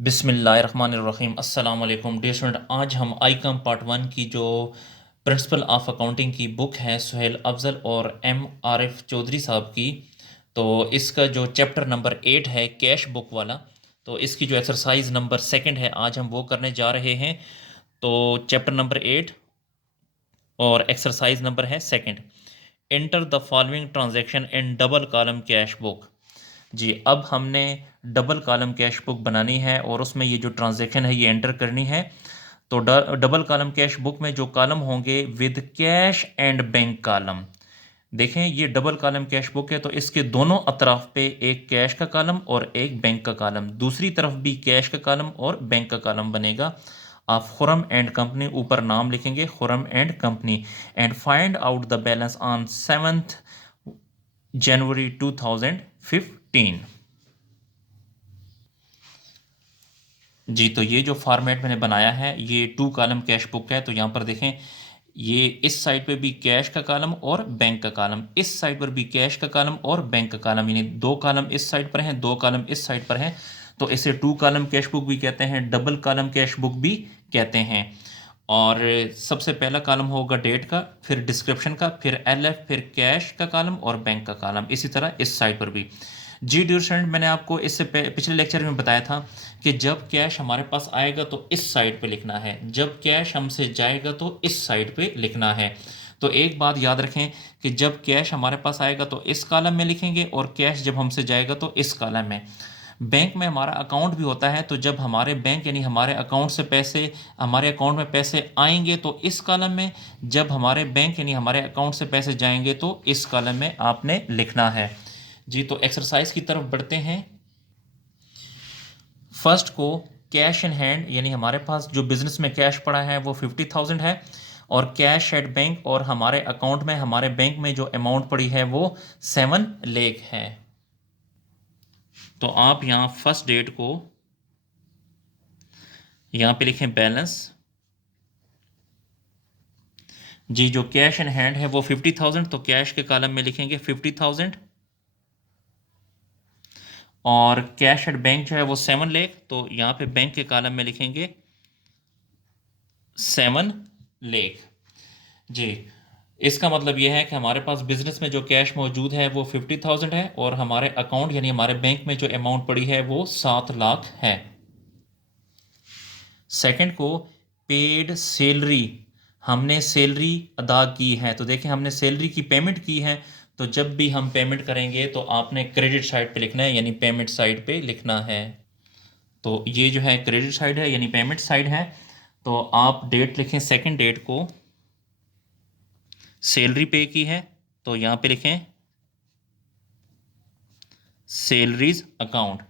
बिस्मिल्लाहिर्रहमानिर्रहीम अस्सलाम वालेकुम डियर स्टूडेंट। आज हम आईकॉम पार्ट वन की जो प्रिंसिपल ऑफ अकाउंटिंग की बुक है सुहेल अफजल और एम आरिफ चौधरी साहब की, तो इसका जो चैप्टर नंबर 8 है कैश बुक वाला, तो इसकी जो एक्सरसाइज नंबर सेकंड है आज हम वो करने जा रहे हैं। तो चैप्टर नंबर 8 और एक्सरसाइज नंबर है second. Enter the following transaction in double column cash book. जी, अब हमने डबल कॉलम कैश बुक बनानी है और उसमें ये जो ट्रांजैक्शन है ये एंटर करनी है। तो डबल कॉलम कैश बुक में जो कॉलम होंगे with cash and bank column. देखें, ये डबल कॉलम कैश बुक है तो इसके दोनों अतराफ पे एक कैश का कॉलम और एक बैंक का कॉलम, दूसरी तरफ भी कैश का कॉलम और बैंक का कॉलम बनेगा। आप खुरम एंड कंपनी ऊपर नाम लिखेंगे, Khurram and company, and find out the balance on 7 जनवरी 2015। जी, तो ये जो फॉर्मेट मैंने बनाया है ये 2 कॉलम कैश बुक है। तो यहाँ पर देखें, ये इस साइड पे भी कैश का कॉलम और बैंक का कॉलम, इस साइड पर भी कैश का कॉलम और बैंक का कॉलम, यानी 2 कॉलम इस साइड पर हैं, 2 कॉलम इस साइड पर हैं। तो इसे 2 कॉलम कैश बुक भी कहते हैं, डबल कॉलम कैश बुक भी कहते हैं। और सबसे पहला कॉलम होगा डेट का, फिर डिस्क्रिप्शन का, फिर एलएफ, फिर कैश का कॉलम और बैंक का कॉलम, इसी तरह इस साइड पर भी। जी डियर स्टूडेंट, मैंने आपको इससे पिछले लेक्चर में बताया था कि जब कैश हमारे पास आएगा तो इस साइड पे लिखना है, जब कैश हमसे जाएगा तो इस साइड पे लिखना है। तो एक बात याद रखें कि जब कैश हमारे पास आएगा तो इस कॉलम में लिखेंगे और कैश जब हमसे जाएगा तो इस कॉलम में। बैंक में हमारा अकाउंट भी होता है, तो जब हमारे बैंक यानी हमारे अकाउंट से पैसे हमारे अकाउंट में पैसे आएंगे तो इस कॉलम में, जब हमारे बैंक यानी हमारे अकाउंट से पैसे जाएंगे तो इस कॉलम में आपने लिखना है। जी, तो एक्सरसाइज की तरफ बढ़ते हैं। फर्स्ट को कैश इन हैंड, यानी हमारे पास जो बिजनेस में कैश पड़ा है वो 50,000 है, और कैश एट बैंक, और हमारे अकाउंट में हमारे बैंक में जो अमाउंट पड़ी है वो 7 लाख है। तो आप यहाँ फर्स्ट डेट को यहाँ पे लिखें बैलेंस। जी, जो कैश इन हैंड है वो 50,000, तो कैश के कॉलम में लिखेंगे 50,000, और कैश एट बैंक जो है वो 7 लाख, तो यहाँ पे बैंक के कॉलम में लिखेंगे 7 लाख। जी, इसका मतलब यह है कि हमारे पास बिजनेस में जो कैश मौजूद है वो 50,000 है, और हमारे अकाउंट यानी हमारे बैंक में जो अमाउंट पड़ी है वो 7 लाख है। सेकंड को पेड सैलरी, हमने सैलरी अदा की है। तो देखें, हमने सैलरी की पेमेंट की है, तो जब भी हम पेमेंट करेंगे तो आपने क्रेडिट साइड पे लिखना है, यानी पेमेंट साइड पे लिखना है। तो ये जो है क्रेडिट साइड है यानी पेमेंट साइड है। तो आप डेट लिखें, सेकंड डेट को सैलरी पे की है, तो यहाँ पे लिखें सैलरीज अकाउंट।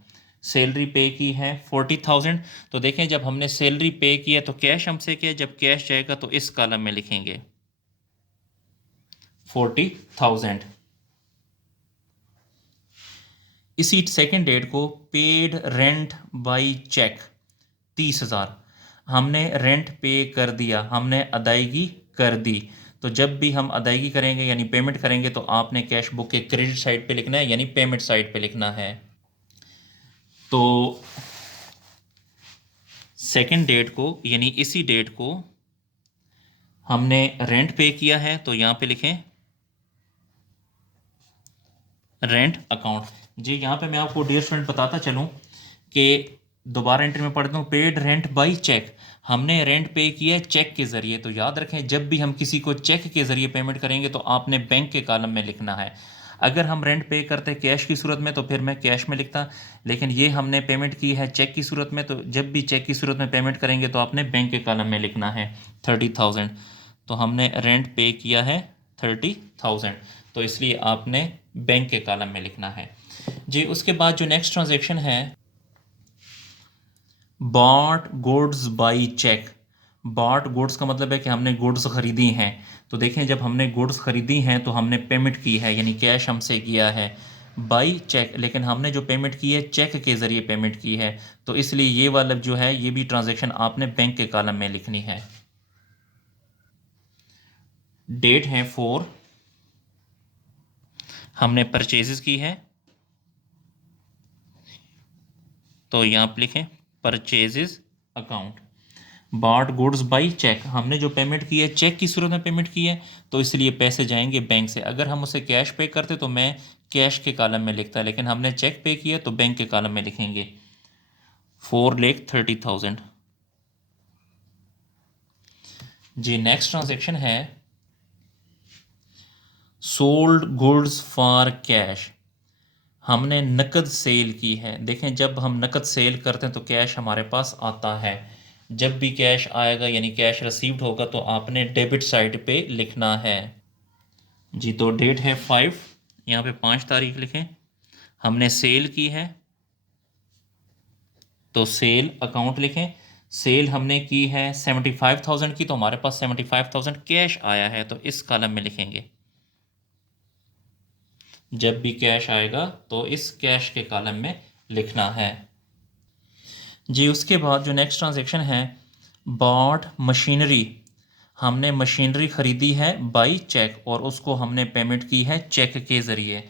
सैलरी पे की है 40,000, तो देखें जब हमने सैलरी पे किया तो कैश हमसे किया, जब कैश जाएगा तो इस कॉलम में लिखेंगे 40,000। इसी सेकंड डेट को पेड रेंट बाय चेक 30,000, हमने रेंट पे कर दिया, हमने अदायगी कर दी। तो जब भी हम अदायगी करेंगे यानी पेमेंट करेंगे तो आपने कैश बुक के क्रेडिट साइड पे लिखना है, यानी पेमेंट साइड पे लिखना है। तो सेकंड डेट को यानी इसी डेट को हमने रेंट पे किया है, तो यहाँ पे लिखें रेंट अकाउंट। जी, यहाँ पे मैं आपको डियर स्टूडेंट बताता चलूँ कि दोबारा एंट्री में पढ़ता हूँ, पेड रेंट बाय चेक, हमने रेंट पे किया है चेक के ज़रिए। तो याद रखें, जब भी हम किसी को चेक के ज़रिए पेमेंट करेंगे तो आपने बैंक के कॉलम में लिखना है। अगर हम रेंट पे करते कैश की सूरत में तो फिर मैं कैश में लिखता, लेकिन ये हमने पेमेंट की है चेक की सूरत में, तो जब भी चेक की सूरत में पेमेंट करेंगे तो आपने बैंक के कॉलम में लिखना है 30,000। तो हमने रेंट पे किया है 30,000, तो इसलिए आपने बैंक के कॉलम में लिखना है। जी, उसके बाद जो नेक्स्ट ट्रांजेक्शन है bought goods by cheque. Bought goods का मतलब है कि हमने गुड्स खरीदी हैं। तो देखें, जब हमने गुड्स खरीदी हैं तो हमने पेमेंट की है, यानी कैश हमसे किया है बाई चेक, लेकिन हमने जो पेमेंट की है चेक के ज़रिए पेमेंट की है, तो इसलिए ये वाला जो है ये भी ट्रांजैक्शन आपने बैंक के कॉलम में लिखनी है। डेट है 4, हमने परचेजेस की है, तो यहाँ पे लिखें purchases account. Bought goods by cheque, हमने जो पेमेंट की है चेक की सूरत में पेमेंट की है, तो इसलिए पैसे जाएंगे बैंक से। अगर हम उसे कैश पे करते तो मैं कैश के कॉलम में लिखता, लेकिन हमने चेक पे किया तो बैंक के कॉलम में लिखेंगे। 4,30,000। जी नेक्स्ट ट्रांजेक्शन है सोल्ड गुड्स फॉर कैश, हमने नकद सेल की है। देखें जब हम नकद सेल करते हैं तो कैश हमारे पास आता है। जब भी कैश आएगा यानी कैश रिसीव्ड होगा तो आपने डेबिट साइड पे लिखना है। जी तो डेट है 5, यहाँ पे 5 तारीख लिखें। हमने सेल की है तो सेल अकाउंट लिखें। सेल हमने की है 75,000 की, तो हमारे पास 75,000 कैश आया है, तो इस कॉलम में लिखेंगे। जब भी कैश आएगा तो इस कैश के कॉलम में लिखना है। जी उसके बाद जो नेक्स्ट ट्रांजेक्शन है बॉट मशीनरी, हमने मशीनरी ख़रीदी है बाई चेक और उसको हमने पेमेंट की है चेक के ज़रिए,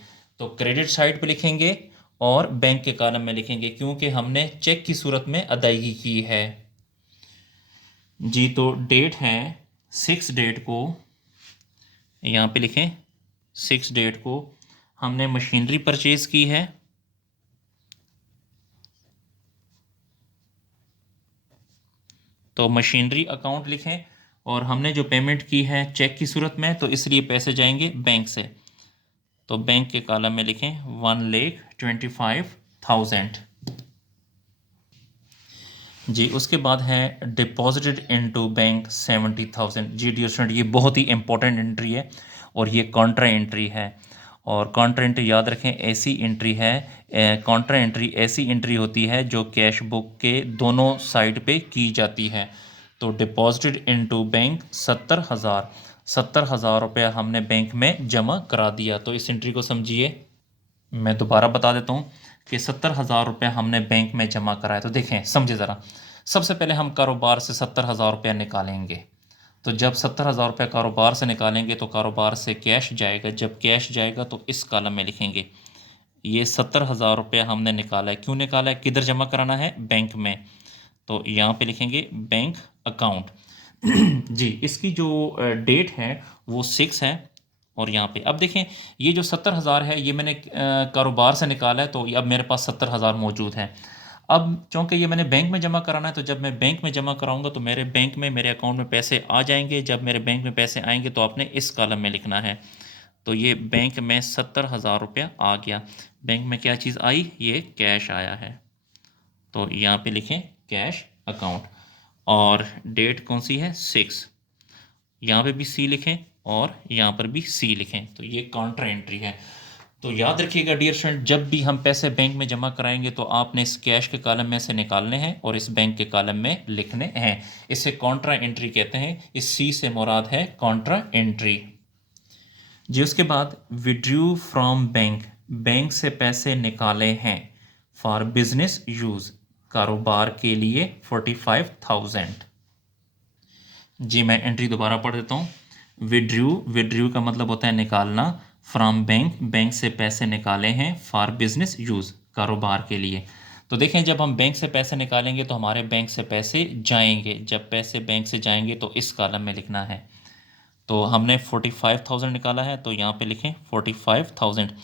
तो क्रेडिट साइड पे लिखेंगे और बैंक के कॉलम में लिखेंगे क्योंकि हमने चेक की सूरत में अदायगी की है। जी तो डेट है 6 डेट को, यहाँ पे लिखें 6 डेट को हमने मशीनरी परचेज़ की है, तो मशीनरी अकाउंट लिखें। और हमने जो पेमेंट की है चेक की सूरत में, तो इसलिए पैसे जाएंगे बैंक से, तो बैंक के कॉलम में लिखें 1,25,000। जी उसके बाद है डिपॉजिटेड इनटू बैंक 70,000। जी डियर स्टूडेंट ये बहुत ही इंपॉर्टेंट एंट्री है और ये कॉन्ट्रा एंट्री है। और कॉन्ट्रा एंट्री याद रखें ऐसी एंट्री है, कॉन्ट्रा एंट्री ऐसी एंट्री होती है जो कैश बुक के दोनों साइड पे की जाती है। तो डिपॉजिटेड इनटू बैंक 70,000 रुपया हमने बैंक में जमा करा दिया, तो इस एंट्री को समझिए। मैं दोबारा बता देता हूँ कि 70,000 रुपया हमने बैंक में जमा कराया। तो देखें समझे ज़रा, सबसे पहले हम कारोबार से 70,000 रुपया निकालेंगे, तो जब 70,000 रुपया कारोबार से निकालेंगे तो कारोबार से कैश जाएगा, जब कैश जाएगा तो इस कॉलम में लिखेंगे ये 70,000 रुपया हमने निकाला है। क्यों निकाला है, किधर जमा कराना है, बैंक में, तो यहाँ पे लिखेंगे बैंक अकाउंट। जी इसकी जो डेट है वो 6 है। और यहाँ पे अब देखें ये जो 70,000 है ये मैंने कारोबार से निकाला है, तो अब मेरे पास 70,000 मौजूद है। अब चूँकि ये मैंने बैंक में जमा कराना है, तो जब मैं बैंक में जमा कराऊंगा तो मेरे बैंक में मेरे अकाउंट में पैसे आ जाएंगे। जब मेरे बैंक में पैसे आएंगे तो आपने इस कॉलम में लिखना है। तो ये बैंक में 70,000 रुपया आ गया। बैंक में क्या चीज़ आई, ये कैश आया है, तो यहाँ पे लिखें कैश अकाउंट। और डेट कौन सी है, 6, यहाँ पे भी सी लिखें और यहाँ पर भी सी लिखें, तो ये काउंटर एंट्री है। तो याद रखिएगा डियर स्टूडेंट, जब भी हम पैसे बैंक में जमा कराएंगे तो आपने इस कैश के कॉलम में से निकालने हैं और इस बैंक के कॉलम में लिखने हैं। इसे कॉन्ट्रा एंट्री कहते हैं। इस सी से मुराद है कॉन्ट्रा एंट्री। जी उसके बाद विड्रू फ्रॉम बैंक, बैंक से पैसे निकाले हैं। फॉर बिजनेस यूज़, कारोबार के लिए 45,000। जी मैं एंट्री दोबारा पढ़ देता हूँ। विड्रू का मतलब होता है निकालना। फ्रॉम बैंक, बैंक से पैसे निकाले हैं। फॉर बिजनेस यूज़, कारोबार के लिए। तो देखें जब हम बैंक से पैसे निकालेंगे तो हमारे बैंक से पैसे जाएंगे, जब पैसे बैंक से जाएंगे तो इस कॉलम में लिखना है। तो हमने 45,000 निकाला है, तो यहाँ पे लिखें 45,000।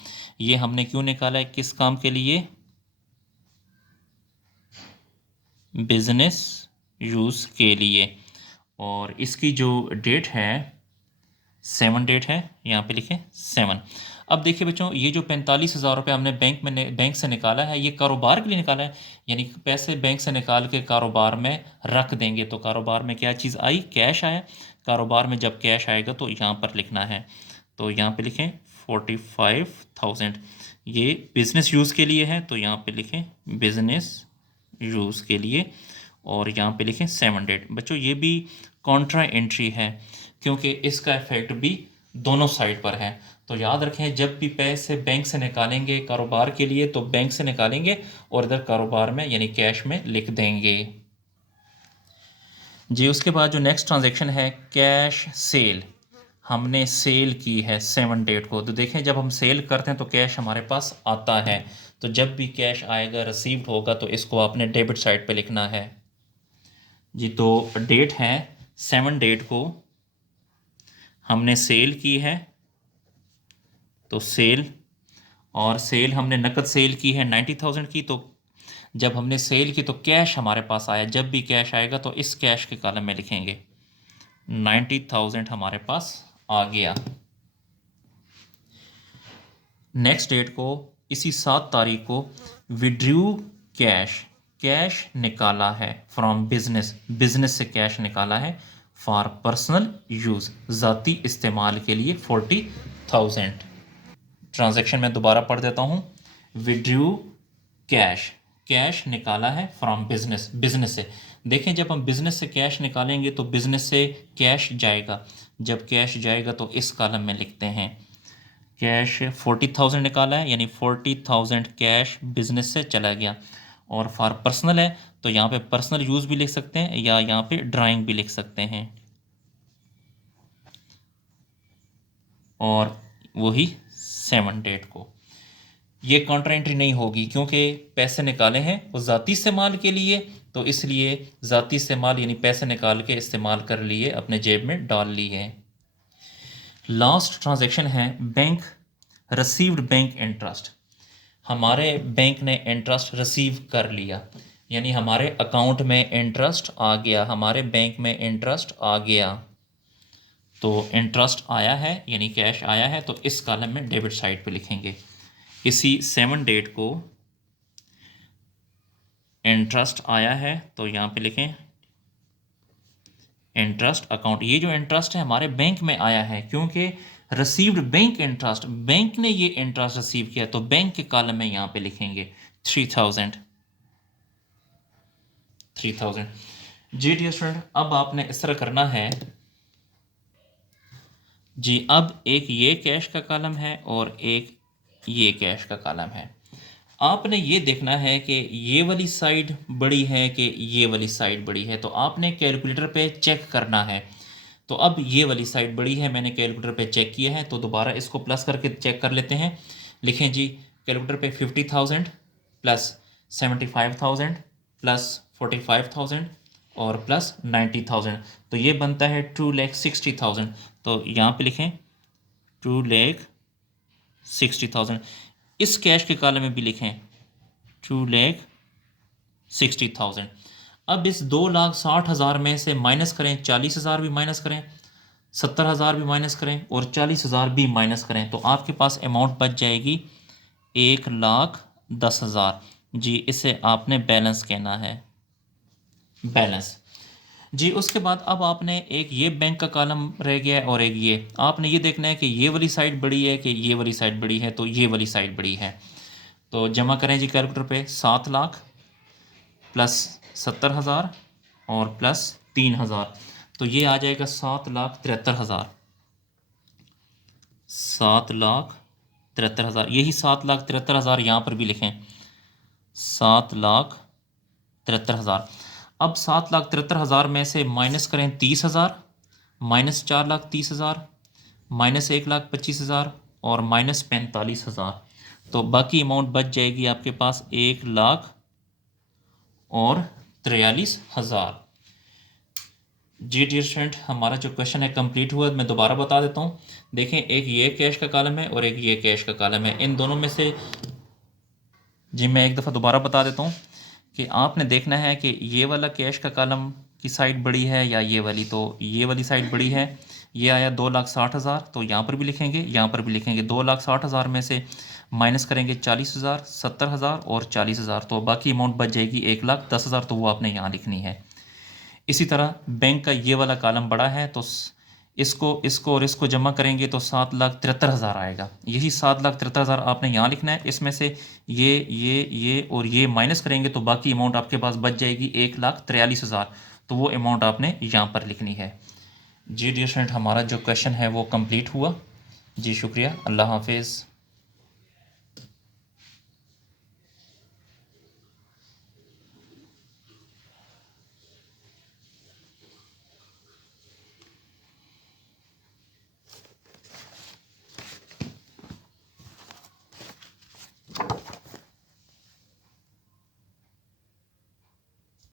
ये हमने क्यों निकाला है, किस काम के लिए, बिजनेस यूज़ के लिए। और इसकी जो डेट है 7 डेट है, यहाँ पे लिखें 7। अब देखिए बच्चों ये जो 45,000 रुपये हमने बैंक से निकाला है, ये कारोबार के लिए निकाला है, यानी कि पैसे बैंक से निकाल के कारोबार में रख देंगे। तो कारोबार में क्या चीज़ आई, कैश आया। कारोबार में जब कैश आएगा तो यहाँ पर लिखना है, तो यहाँ पे लिखें 45,000। ये बिज़नेस यूज़ के लिए है, तो यहाँ पे लिखें बिज़नेस यूज़ के लिए। और यहाँ पे लिखें 7 डेट। बच्चों ये भी कॉन्ट्रा एंट्री है क्योंकि इसका इफेक्ट भी दोनों साइड पर है। तो याद रखें जब भी पैसे बैंक से निकालेंगे कारोबार के लिए तो बैंक से निकालेंगे और इधर कारोबार में यानी कैश में लिख देंगे। जी उसके बाद जो नेक्स्ट ट्रांजैक्शन है कैश सेल, हमने सेल की है 7 डेट को। तो देखें जब हम सेल करते हैं तो कैश हमारे पास आता है, तो जब भी कैश आएगा रिसीव्ड होगा तो इसको आपने डेबिट साइड पे लिखना है जी। तो डेट है 7 डेट को हमने सेल की है, तो सेल, और सेल हमने नकद सेल की है 90,000 की। तो जब हमने सेल की तो कैश हमारे पास आया, जब भी कैश आएगा तो इस कैश के कॉलम में लिखेंगे 90,000 हमारे पास आ गया। नेक्स्ट डेट को इसी 7 तारीख को विड्रू कैश, कैश निकाला है फ्रॉम बिजनेस, बिजनेस से कैश निकाला है फॉर पर्सनल यूज़, ज़ाती इस्तेमाल के लिए 40,000। ट्रांजैक्शन में दोबारा पढ़ देता हूँ। विड्रू कैश, कैश निकाला है फ्रॉम बिजनेस, बिजनेस से। देखें जब हम बिजनेस से कैश निकालेंगे तो बिजनेस से कैश जाएगा, जब कैश जाएगा तो इस कॉलम में लिखते हैं कैश 40,000 निकाला है, यानी 40,000 कैश बिजनेस से चला गया। और फॉर पर्सनल है तो यहाँ पे पर्सनल यूज़ भी लिख सकते हैं या यहाँ पे ड्राइंग भी लिख सकते हैं। और वही 7 डेट को ये काउंटर एंट्री नहीं होगी क्योंकि पैसे निकाले हैं वो ज़ाती इस्तेमाल के लिए, तो इसलिए ज़ाती इस्तेमाल यानी पैसे निकाल के इस्तेमाल कर लिए, अपने जेब में डाल लिए। लास्ट ट्रांजैक्शन है बैंक रिसीव्ड बैंक इंटरेस्ट, हमारे बैंक ने इंटरेस्ट रिसीव कर लिया, यानी हमारे अकाउंट में इंटरेस्ट आ गया, हमारे बैंक में इंटरेस्ट आ गया। तो इंटरेस्ट आया है यानी कैश आया है, तो इस कॉलम में डेबिट साइड पे लिखेंगे। इसी 7 डेट को इंटरेस्ट आया है तो यहाँ पे लिखें इंटरेस्ट अकाउंट। ये जो इंटरेस्ट है हमारे बैंक में आया है क्योंकि रिसीव्ड बैंक इंटरेस्ट, बैंक ने ये इंटरेस्ट रिसीव किया, तो बैंक के कॉलम में यहाँ पे लिखेंगे 3,000। जी डियर स्टूडेंट, अब आपने इस तरह करना है जी। अब एक ये कैश का कॉलम है और एक ये कैश का कॉलम है। आपने ये देखना है कि ये वाली साइड बड़ी है कि ये वाली साइड बड़ी है, तो आपने कैलकुलेटर पे चेक करना है। तो अब ये वाली साइड बड़ी है, मैंने कैलकुलेटर पे चेक किया है, तो दोबारा इसको प्लस करके चेक कर लेते हैं। लिखें जी कैलकुलेटर पे 50,000 प्लस 75,000 प्लस 45,000 और प्लस 90,000, तो ये बनता है 2,60,000। तो यहाँ पे लिखें 2,60,000। इस कैश के कॉलम में भी लिखें 2,60,000। अब इस 2,60,000 में से माइनस करें, 40,000 भी माइनस करें, 70,000 भी माइनस करें और 40,000 भी माइनस करें, तो आपके पास अमाउंट बच जाएगी 1,10,000। जी इसे आपने बैलेंस कहना है, बैलेंस जी। उसके बाद अब आपने एक ये बैंक का कॉलम रह गया है और एक ये, आपने ये देखना है कि ये वाली साइड बड़ी है कि ये वाली साइड बड़ी है, तो ये वाली साइड बड़ी है। तो जमा करें जी कैलकुलेटर पे 7 लाख प्लस 70,000 और प्लस 3,000, तो ये आ जाएगा 7,73,000। 7,73,000, यही 7,73,000 यहाँ पर भी लिखें 7,73,000। अब 7,73,000 में से माइनस करें 30,000, माइनस 4,30,000, माइनस 1,25,000 और माइनस 45,000, तो बाकी अमाउंट बच जाएगी आपके पास 1,43,000। जी डियर स्टूडेंट, हमारा जो क्वेश्चन है कंप्लीट हुआ। मैं दोबारा बता देता हूँ। देखें एक ये कैश का कॉलम है और एक ये कैश का कॉलम है, इन दोनों में से जी मैं एक दफ़ा दोबारा बता देता हूँ कि आपने देखना है कि ये वाला कैश का कॉलम की साइड बड़ी है या ये वाली, तो ये वाली साइड बड़ी है। ये आया 2,60,000, तो यहाँ पर भी लिखेंगे, यहाँ पर भी लिखेंगे। 2,60,000 में से माइनस करेंगे 40,000, 70,000 और 40,000, तो बाकी अमाउंट बच जाएगी 1,10,000, तो वो आपने यहाँ लिखनी है। इसी तरह बैंक का ये वाला कॉलम बड़ा है, तो इसको इसको और इसको जमा करेंगे तो 7,73,000 आएगा। यही 7,73,000 आपने यहाँ लिखना है। इसमें से ये और ये माइनस करेंगे तो बाकी अमाउंट आपके पास बच जाएगी 1,43,000, तो वो अमाउंट आपने यहाँ पर लिखनी है। जी डियर स्टूडेंट, हमारा जो क्वेश्चन है वो कंप्लीट हुआ। जी शुक्रिया, अल्लाह हाफिज़।